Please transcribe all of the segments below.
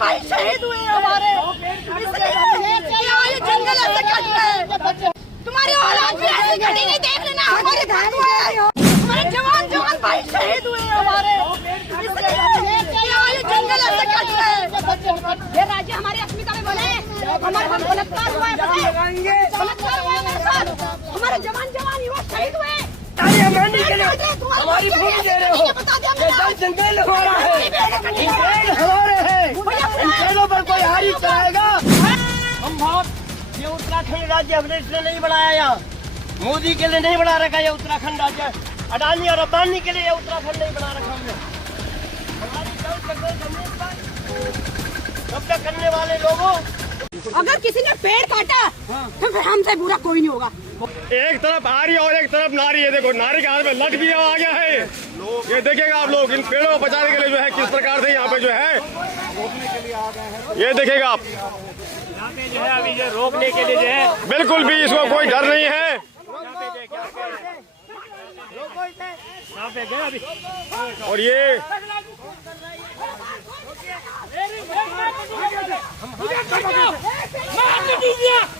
भाई शहीद हुए हमारे, इसलिए जंगल ऐसे कट गए। तुम्हारी औलाद भी ऐसे कटेगी, देख लेना। हमारे हमारे जवान भाई शहीद हुए हमारे, इसलिए जंगल ऐसे कट गए। ये राज्य हमारी अस्मिता में बने, हमारे साथ बलात्कार हुआ है, बलात्कार हुआ है मेरे साथ। हमारे जवान युवा शहीद हुए। हमारी भूमि दे रहे हो, जंगल हमारा है, हमारे हैं, इन खेलों पर कोई हारी कराएगा। हम बहुत ये उत्तराखंड राज्य हमने इसलिए नहीं बनाया, यहाँ मोदी के लिए नहीं बना रखा ये उत्तराखंड राज्य, अडानी और अंबानी के लिए ये उत्तराखंड नहीं बना रखा हमने। हमारी जमीन पर कब्जा करने वाले लोगों, अगर किसी ने पेड़ काटा तो फिर हमसे बुरा कोई नहीं होगा। एक तरफ आरी और एक तरफ नारी है। देखो नारी के हाथ में लठ भी आ गया है। ये देखेगा आप लोग, इन पेड़ों को बचाने के लिए जो है किस प्रकार से यहाँ पे जो है रोकने के लिए आ गए हैं। ये देखेगा आप, यहाँ पे जो है अभी ये रोकने के लिए जो है बिल्कुल भी इसको कोई डर नहीं है। और ये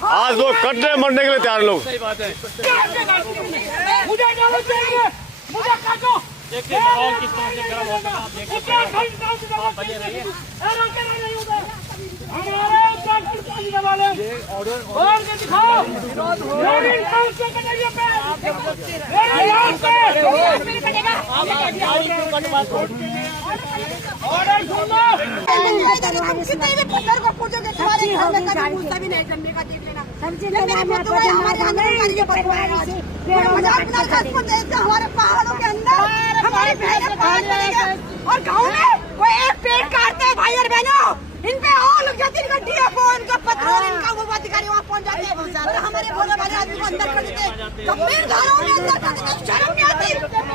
आज लोग कटने मरने के लिए तैयार लोग। सही बात है। मुझे काटो। देखिए माहौल किस तरह से गर्म होगा, आप देख सकते हैं। आप बने रहिए। हमारे उत्तराखंड वाले और के दिखाओ, हमारे पहाड़ों के अंदर हमारे और गाँव में वो एक पेड़ काटते हैं भाई और बहनों, इन पे और लग जाती है, डीएफओ इनका पत्थर, इनका वो अधिकारी वहाँ पहुँच जाते हैं और हमारे भोले भाले आदमी को अंदर कर देते, गंभीर धाराओं में अंदर कर देते। शर्म नहीं आती?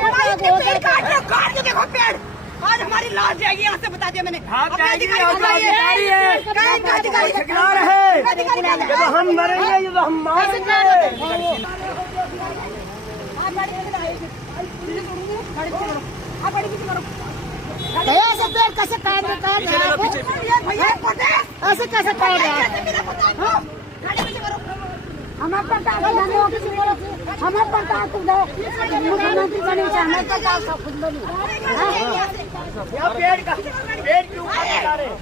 हमारे पेड़ काट रहे हो, काट के देखो पेड़। आज हमारी लाश जाएगी, यहाँ से बता दिया मैंने। हम मरेंगे, ये तो हम मारेंगे। ऐसे पेड़ कैसे काट देता है? ऐसे कैसे काट रहा है? हमारे प्रताप हमारे प्रताप मुख्यमंत्री बने, हमारे प्रताप सब खुद बनी।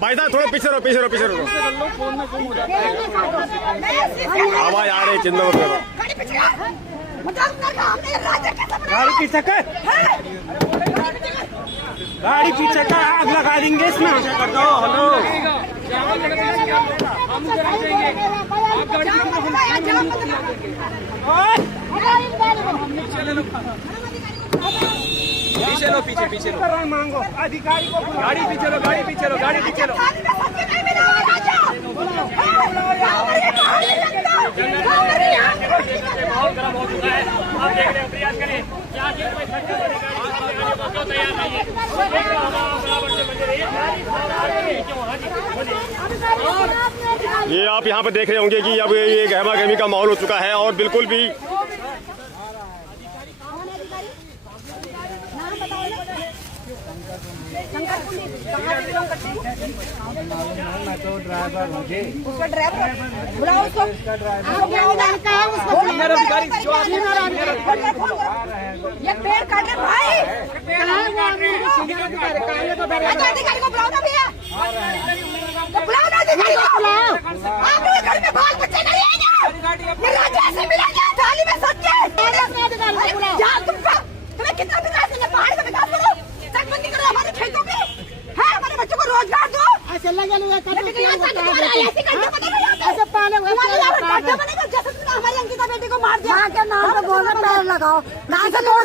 भाई साहब थोड़ा पीछे रहो, पीछे रहो, पीछे रहो। आवाज आ रही चिंता मत करो। गाड़ी पीछे कर, गाड़ी पीछे कर, आग लगा देंगे इसमें। कर दो, हेलो पीछे लो, पीछे पीछे लो, मांगो अधिकारी को, गाड़ी पीछे लो, गाड़ी पीछे लो, गाड़ी पीछे लो। माहौल गर्म हो चुका है, आप देख रहे हो। प्रयास करें यहाँ से कोई क्यों तैयार नहीं है। ये आप यहाँ पे देख रहे होंगे कि अब ये गहमा गहमी का माहौल हो चुका है और बिल्कुल भी तो ड्राइवर मुझे उसका ड्राइवर बुलाओ, उसको ये पेड़ काट रहे भाई, अधिकारी को बुलाओ ना भैया, बुलाओ ना अधिकारी को, बुलाओ। आप लोग घर में बाल बच्चे नहीं है ना, ये राज्य ऐसे मिलेंगे थाली में सच्चे। तुम्हें कितना विकास करना, पहाड़ का विकास करो, चकबंदी करो, हमारे खेतों की है, हमारे बच्चों को रोजगार दो। ऐसे लगे हमारी अंकिता बेटी को मार दिया, के नाम पे बोलो पेड़ लगाओ, ना से तोड़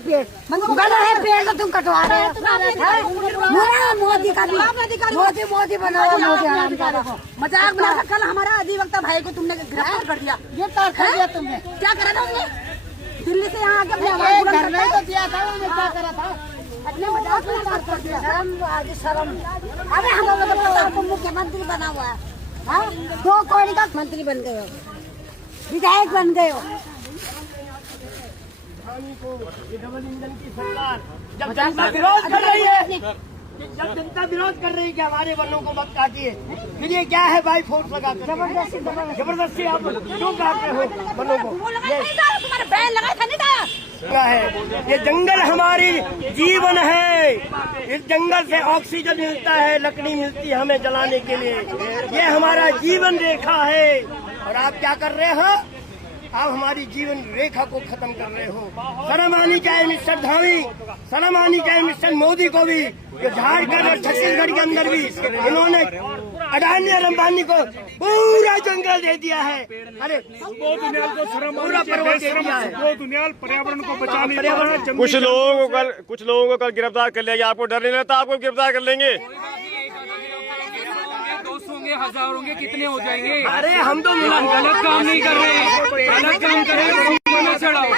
पेड़, बड़ा है पेड़ तो तुम कटवा रहे हो। मोदी का मोदी बनाओ, मजाक बना। कल हमारा अधिवक्ता भाई को तुमने गिरफ्तार कर दिया, गिरफ्तार कर दिया तुमने, क्या करा था उन्हें? दिल्ली से यहाँ आके करने तो दिया था, उन्होंने क्या करा था? अपने मजाक में बात कर दिया। शर्म। अरे हम लोग को मुख्यमंत्री बना हुआ है, हाँ 2 करोड़ का मंत्री बन गए हो, विधायक बन गए हो। जब जनता विरोध कर रही है, जब जनता विरोध कर रही है कि हमारे वनों को मत काटिए, फिर ये क्या है भाई फोर्स लगा कर जबरदस्ती आप क्यों काट रहे हो वनों को? तुम्हारे बैल लगाया था नहीं था? क्या है ये जंगल हमारी जीवन है, इस जंगल से ऑक्सीजन मिलता है, लकड़ी मिलती है हमें जलाने के लिए, ये हमारा जीवन रेखा है। और आप क्या कर रहे हो? आप हमारी जीवन रेखा को खत्म कर रहे हो। शर्म आनी चाहिए मिस्टर धामी, शर्म आनी चाहिए मिस्टर मोदी को भी, जो झारखंड और छत्तीसगढ़ के अंदर भी इन्होंने अडानी और अंबानी को पूरा जंगल दे दिया है। अरे पूरा पर्वत दे दिया है। दुनिया पर्यावरण को बचाने पर्यावरण कुछ लोगों को कल गिरफ्तार कर लिया गया। आपको डर नहीं लगता? आपको गिरफ्तार कर लेंगे? 200 होंगे, 1000 होंगे, कितने हो जाएंगे? अरे हम तो गलत काम नहीं कर रहे, गलत काम कर रहे हैं, चढ़ाओ।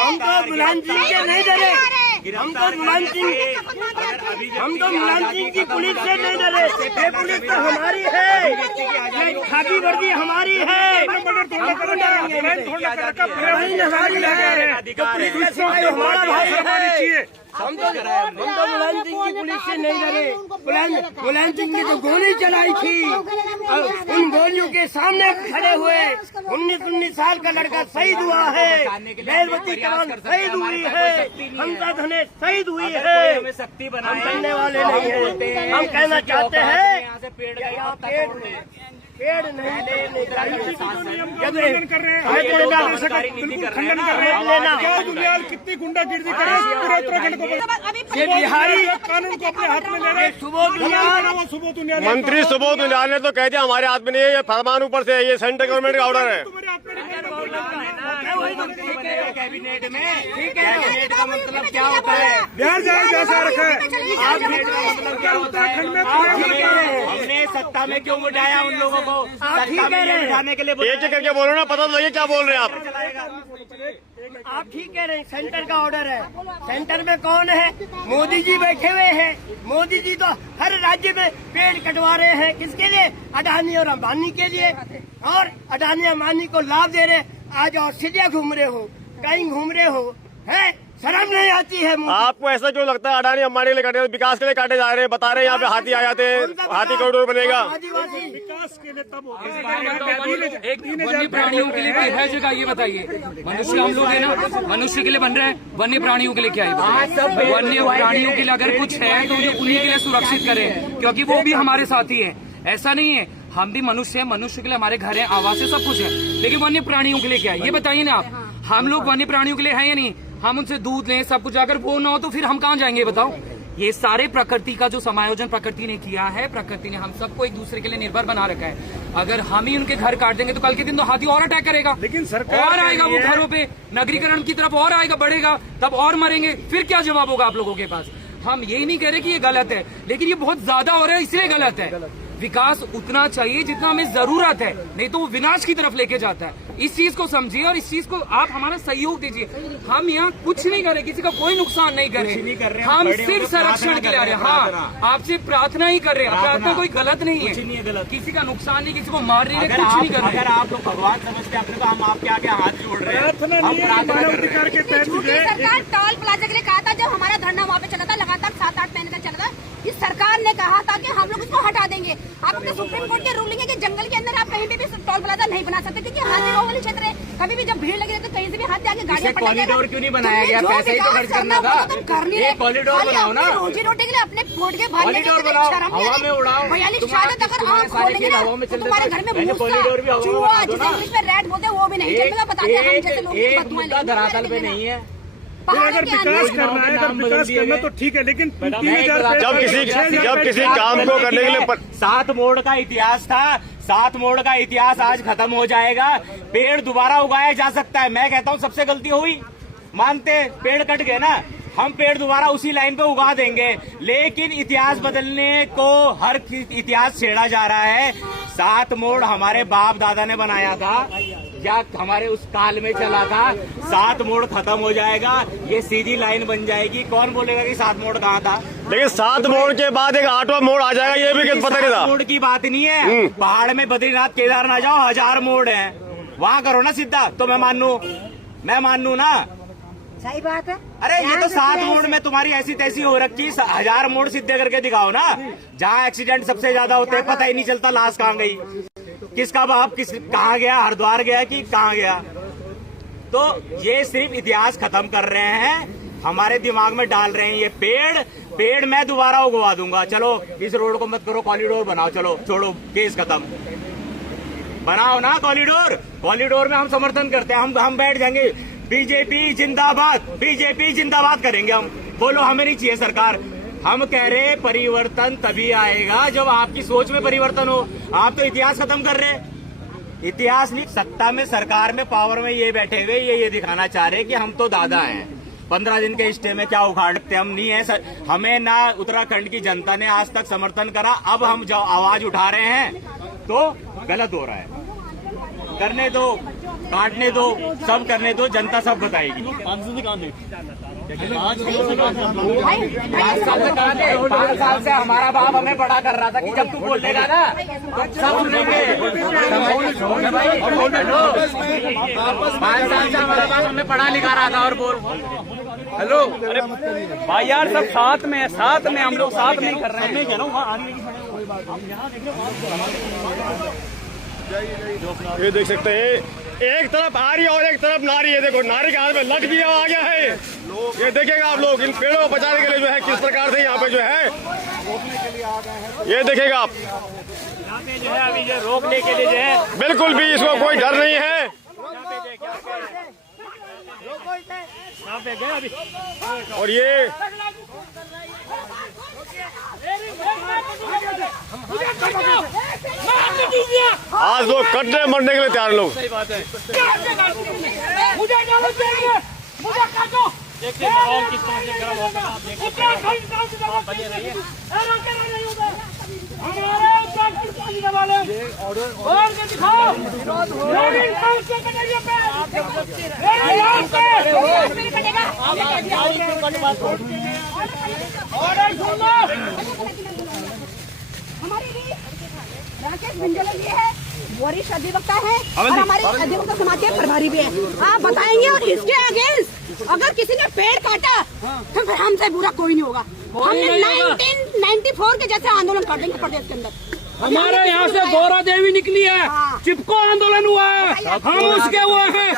हम तो मुलायम सिंह के नहीं डरे, हम तो मुलायम सिंह की पुलिस से नहीं डरे। ये पुलिस तो हमारी है, ये खाकी वर्दी हमारी है, हमको डरेंगे नहीं, हमारी है। तो पुलिस से हमारा भाई है। हम तो मुलायम सिंह की पुलिस से नहीं डरे। मुलायम सिंह ने तो गोली चलाई थी, उन गोलियों के सामने खड़े हुए 19 साल का लड़का शहीद हुआ है, बेलवती कमान शहीद हुई है, हमजा धने शहीद हुई है। हम करने वाले नहीं हैं। हम कहना चाहते हैं पेड़ नहीं लेने चाहिए। खंडन कर रहे हैं, बिल्कुल खंडन कर रहे हैं। क्या दुनिया कितनी गुंडागिर्दी कर रही है पूरे उत्तराखंड को? ये बिहारी कानून को अपने हाथ में ले रहे हैं। सुबोध उनियाल सुबोध उनियाल मंत्री सुबोध उनियाल ने तो कह दिया हमारे हाथ में नहीं है, ये फरमान ऊपर से है, ये सेंट्रल गवर्नमेंट का ऑर्डर है। तुम्हारे हाथ में नहीं है। कैबिनेट में कैबिनेट का मतलब क्या होता है? बिहार जाए जैसा रखा है। मतलब क्या होता है? हमने सत्ता में क्यों उठाया उन लोगों को? सत्ता में उठाने के लिए एक एक करके बोलो ना, पता तो लगे क्या बोल रहे हैं आप। आप ठीक कह रहे हैं, सेंटर का ऑर्डर है। सेंटर में कौन है? मोदी जी बैठे हुए हैं। मोदी जी तो हर राज्य में पेड़ कटवा रहे हैं। किसके लिए? अडानी और अंबानी के लिए। और अडानी अंबानी को लाभ दे रहे। आज ऑस्ट्रेलिया घूम रहे हो, कहीं घूम रहे हो, है शर्म नहीं आती है? आपको ऐसा क्यों लगता है अडानी अंबानी के लिए काटे, विकास के लिए काटे जा रहे हैं? बता रहे हैं यहाँ पे हाथी आ जाते हैं, हाथी कॉरिडोर बनेगा। आदिवासी विकास के लिए तब एक वन्य प्राणियों के लिए भी है जगह, ये बताइए। मनुष्य हम लोग है ना, मनुष्य के लिए बन रहे हैं, वन्य प्राणियों के लिए क्या है? वन्य प्राणियों के लिए अगर कुछ है तो उन्हीं के लिए सुरक्षित करें, क्योंकि वो भी हमारे साथी है। ऐसा नहीं है, हम भी मनुष्य हैं, मनुष्य के लिए हमारे घर है, आवास है, सब कुछ है, लेकिन वन्य प्राणियों के लिए क्या है ये बताइए ना आप। हम लोग वन्य प्राणियों के लिए हैं या नहीं? हम उनसे दूध लें, सब कुछ, अगर वो ना हो तो फिर हम कहाँ जाएंगे बताओ? ये सारे प्रकृति का जो समायोजन प्रकृति ने किया है, प्रकृति ने हम सबको एक दूसरे के लिए निर्भर बना रखा है। अगर हम ही उनके घर काट देंगे तो कल के दिन तो हाथी और अटैक करेगा, लेकिन सरकार और आएगा वो घरों पे, नगरीकरण की तरफ और आएगा, बढ़ेगा, तब और मरेंगे। फिर क्या जवाब होगा आप लोगों के पास? हम यही नहीं कह रहे कि ये गलत है, लेकिन ये बहुत ज्यादा हो रहा है, इसलिए गलत है। विकास उतना चाहिए जितना हमें जरूरत है, नहीं तो वो विनाश की तरफ लेके जाता है। इस चीज को समझिए और इस चीज को आप हमारा सहयोग दीजिए। हम यहाँ कुछ नहीं कर रहे, किसी का कोई नुकसान नहीं कर रहे, हम सिर्फ संरक्षण के लिए आ रहे हैं। हाँ, आपसे प्रार्थना ही कर रहे हैं। प्रार्थना कोई गलत नहीं है, किसी का नुकसान नहीं, किसी को मार रहे हैं, कुछ नहीं कर रहे। अगर आप लोग भगवान समझते हैं अपने को, हम आपके आगे हाथ जोड़ रहे हैं। प्रार्थना नहीं है, मानव अधिकार के तहत झूठी सरकार टोल प्लाजा के लिए कहा था, जब हमारा धरना वहाँ पे चला था लगातार 7-8 महीने तक चला था, इस सरकार ने कहा था कि हम लोग उसको हटा देंगे। आप अपने सुप्रीम कोर्ट की रूलिंग है कि जंगल के अंदर आप कहीं भी टोल प्लाजा नहीं बना सकते, क्योंकि हाथी वाले क्षेत्र है, कभी भी जब भीड़ लगी तो कहीं से भी हाथी आगे गाड़ियां पलट जाएगा। कॉरिडोर क्यों नहीं बनाया गया? पैसे ही तो खर्च करना था। ये कॉरिडोर बनाओ ना, रोजी रोटी के लिए अपने फोड़ के भाई कॉरिडोर बनाओ, हवा में उड़ाओ। 42 साल तक अगर आम खोलेंगे ना तो तुम्हारे घर में कॉरिडोर भी हवा में उड़ा दो जिसे ना। इंग्लिश में रैट बोलते हैं वो भी नहीं चलेगा। बताते हैं हम जैसे लोग एक मुद्दा धरातल पे नहीं है। अगर विकास करना है, अगर विकास करना तो ठीक है, लेकिन 3000 जब किसी काम को करने के लिए 7 मोड़ का इतिहास था, 7 मोड़ का इतिहास आज खत्म हो जाएगा। पेड़ दोबारा उगाया जा सकता है। मैं कहता हूँ सबसे गलती हुई, मानते पेड़ कट गए ना, हम पेड़ दोबारा उसी लाइन पे उगा देंगे, लेकिन इतिहास बदलने को हर इतिहास छेड़ा जा रहा है। 7 मोड़ हमारे बाप दादा ने बनाया था या हमारे उस काल में चला था। 7 मोड़ खत्म हो जाएगा, ये सीधी लाइन बन जाएगी। कौन बोलेगा कि 7 मोड़ कहाँ था? लेकिन 7 मोड़ के बाद एक 8वां मोड़ आ जाएगा, ये भी पता नहीं था। मोड़ की बात नहीं है। पहाड़ में बद्रीनाथ केदारनाथ जाओ, 1000 मोड़ हैं, वहाँ करो ना सीधा, तो मैं मान लू ना। सही बात है। अरे ये तो 7 मोड़ में तुम्हारी ऐसी तैसी हो रखी, 1000 मोड़ सीधे करके दिखाओ ना। जहाँ एक्सीडेंट सबसे ज्यादा होते हैं, पता ही नहीं चलता लाश कहाँ गई, किसका बाप कहाँ गया, हरिद्वार गया कि कहाँ गया। तो ये सिर्फ इतिहास खत्म कर रहे हैं, हमारे दिमाग में डाल रहे हैं। ये पेड़ मैं दोबारा उगवा दूंगा। चलो इस रोड को मत करो, कॉरिडोर बनाओ, चलो छोड़ो, केस खत्म, बनाओ ना कॉरिडोर में हम समर्थन करते हैं। हम बैठ जाएंगे, बीजेपी जिंदाबाद करेंगे हम। बोलो हमें नहीं चाहिए सरकार। हम कह रहे हैं परिवर्तन तभी आएगा जब आपकी सोच में परिवर्तन हो। आप तो इतिहास खत्म कर रहे हैं। इतिहास नहीं, सत्ता में, सरकार में, पावर में ये बैठे हुए ये दिखाना चाह रहे हैं कि हम तो दादा हैं। 15 दिन के स्टे में क्या उखाड़ते, हम नहीं है सर। हमें ना उत्तराखंड की जनता ने आज तक समर्थन करा, अब हम जो आवाज उठा रहे हैं तो गलत हो रहा है। करने दो, काटने दो, सब करने दो, जनता सब बताएगी। 5 साल से हमारा बाप हमें बड़ा कर रहा था कि जब तू बोलेगा ना सब सुनेंगे। 5 साल से हमारा बाप हमें पढ़ा लिखा रहा था। और बोल हेलो, अरे भाई यार सब साथ में हम लोग साथ में कर रहे हैं। ये देख सकते हैं, एक तरफ आ रही है और एक तरफ नारी है। देखो नारी के हाथ में लठ भी आ गया है। ये देखेगा आप लोग, इन पेड़ों को बचाने के लिए जो है किस प्रकार से यहाँ पे जो है ये देखेगा आप। यहाँ पे जो है अभी जो रोकने के लिए जो है बिल्कुल भी इसको कोई डर नहीं है। और ये आज लोग कटने मरने के लिए तैयार लोग। सही बात है। मुझे काटो। देखिए माहौल किस तरह से गर्म होता है, आप देखिए। आप बने रहिए। हमारे उत्तराखंड पानी वाले और के दिखाओ। राकेश भिंजल ये है, वरिष्ठ अधिवक्ता है और हमारे अधिवक्ता समाज के प्रभारी भी है। आप बताएंगे और इसके अगेंस्ट अगर किसी ने पेड़ काटा तो फिर हमसे बुरा कोई नहीं होगा। हमने 1994 के जैसे आंदोलन कर देंगे प्रदेश के अंदर। हमारे यहाँ से गौरा देवी निकली है, चिपको आंदोलन हुआ है, हम उसके वो हैं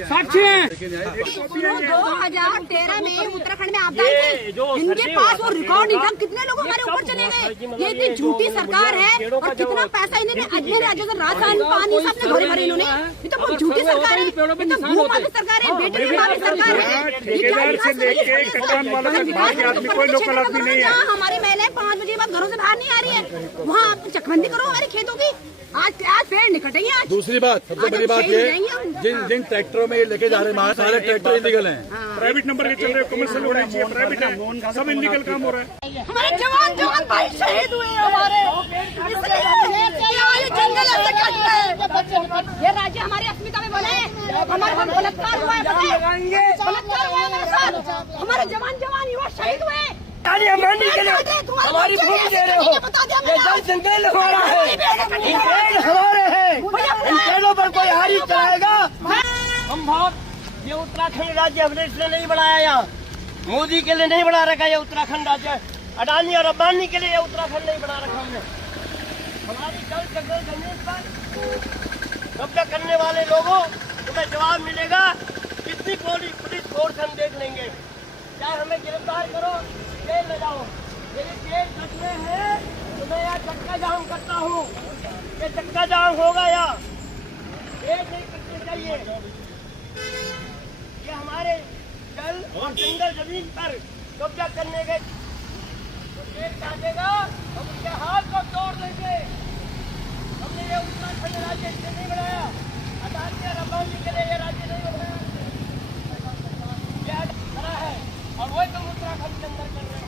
साक्षी हैं। 2013 में उत्तराखंड में आपदा आई थी, इनके पास वो रिकॉर्ड नहीं था, कितने लोग हमारे ऊपर चले गए। ये इतनी झूठी सरकार है और कितना पैसा इन्होंने अजमेर राज्य से राजस्थान पानी सबने भरे भरे इन्होंने। ये तो बहुत झूठी सरकार है, ये तो भूख वाली सरकार है, बेटी की माँ की सरकार है। हमारी महिलाएं 5 बजे बाद घरों से बाहर नहीं आ रही है, वहाँ आप चकबंदी करो हमारे खेतों की। आज पेड़ नहीं कटेंगे। आज दूसरी बात, सबसे बड़ी बात ये, जिन ट्रैक्टरों में ये लेके जा रहे हैं सारे ट्रैक्टर इलीगल हैं। प्राइवेट नंबर के चल रहे, कमर्शियल होने चाहिए, प्राइवेट है, सब इलीगल काम हो रहा है। हमारे जवान भाई शहीद हुए हमारे, इसलिए जंगल ऐसे कट रहे हैं। ये राज्य हमारी अस्मिता में बने, हमारे साथ बलात्कार हुआ है, बलात्कार हुआ है हमारे साथ। हमारे जवान युवा शहीद हुए। मारने के लिए हमारी भूमि दे रहे हो, ये जंगल हमारा है, इन पेड़ हमारे हैं, इन पेड़ों पर कोई हारी चलाएगा। हम बहुत, ये उत्तराखंड राज्य हमने इसलिए नहीं बनाया, यहाँ मोदी के लिए नहीं बना रखा ये उत्तराखंड राज्य, अडानी और अंबानी के लिए ये उत्तराखंड नहीं बना रखा हमने। हमारी जंगल जमीन पर कब्जा करने वाले लोगों तुम्हें जवाब मिलेगा। कितनी पुलिस फोर्स हम देख लेंगे, चाहे हमें गिरफ्तार करो, जेल ले जाओ। यदि जेल कटने हैं तो मैं यहाँ चक्का जाम करता हूँ, ये चक्का जाम होगा यहाँ, ये नहीं करने चाहिए। ये हमारे जल और जंगल जमीन पर कब्जा करने के जेल काटेगा, हम उनके हाथ को तोड़ देंगे। हमने ये उत्तराखंड राज्य इसलिए नहीं बनाया, अडानी और अंबानी के लिए ये राज्य नहीं बनाया, ये बना है। और वही तुम उत्तराखंड के अंदर कर रहे हो,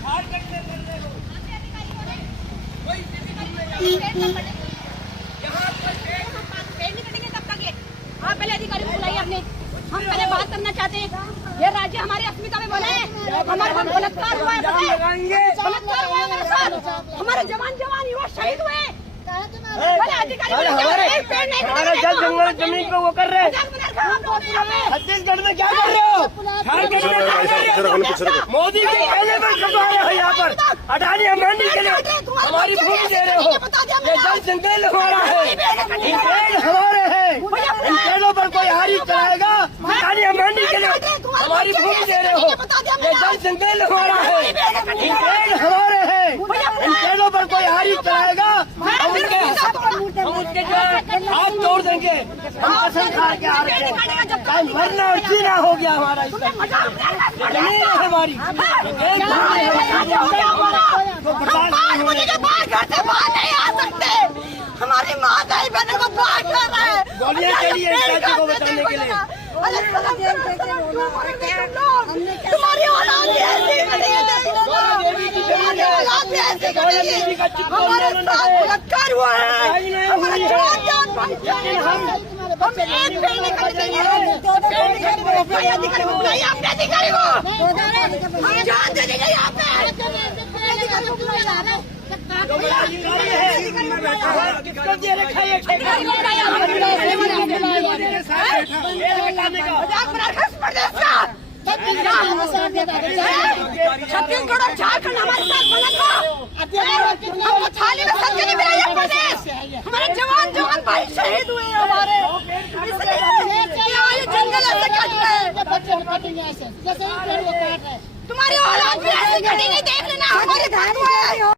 झारखंड में कर रहे हो, वही यहाँ पर पेड़ नहीं कटेंगे तब तक। आप पहले अधिकारी को बुलाइए अपने, हम पहले बात करना चाहते हैं। ये राज्य हमारी अस्मिता में बने, हमारे साथ बलात्कार हुआ है, बलात्कार हुआ है हमारे साथ। हमारे जवान युवा शहीद हुए। हमारे जल जंगल जमीन पे वो कर रहे हैं। छत्तीसगढ़ में क्या कर रहे हो? मोदी के कहने पर कटवा रहे हो यहाँ पर अडानी अंबानी के लिए हमारी भूमि दे रहे हो। ये जल जंगल हमारा है, ये पेड़ हमारे हैं। इन पेड़ों पर कोई हारी चलाएगा अडानी अंबानी के लिए हमारी भूमि दे रहे हो। ये जल जंगल हमारा है, ये पेड़ हमारे हैं। इन पेड़ों पर कोई हारी चलाएगा हम उसके जो हाथ तोड़ देंगे। हम कसम खा के आ रहे हैं, चाहे मरना और जीना हो गया हमारा। जमीन है हमारी, हमारी माता बहनों को बाहर कर रहा है। गोलियां चली है चाची को बचाने के लिए। तुम्हारी औलाद भी ऐसी खड़ी है, तुम्हारी औलाद भी ऐसी खड़ी है। हमारे साथ बलात्कार हुआ है, हमारा जवान जान भाई हम एक पेड़ नहीं काटने देंगे। अपने अधिकारी को बुलाइए, अपने अधिकारी को हम जान दे देंगे यहाँ पे। किसको दे रखा है ये ठेका? छत्तीसगढ़ और झारखंड हमारे साथ बना था। हमको थाली में सब्जी नहीं मिला ये प्रदेश। हमारे जवान भाई शहीद हुए हमारे, इसलिए ये जंगल ऐसे कट रहे हैं। तुम्हारी औलाद भी ऐसी कटी नहीं, देख लेना हमारे घर में।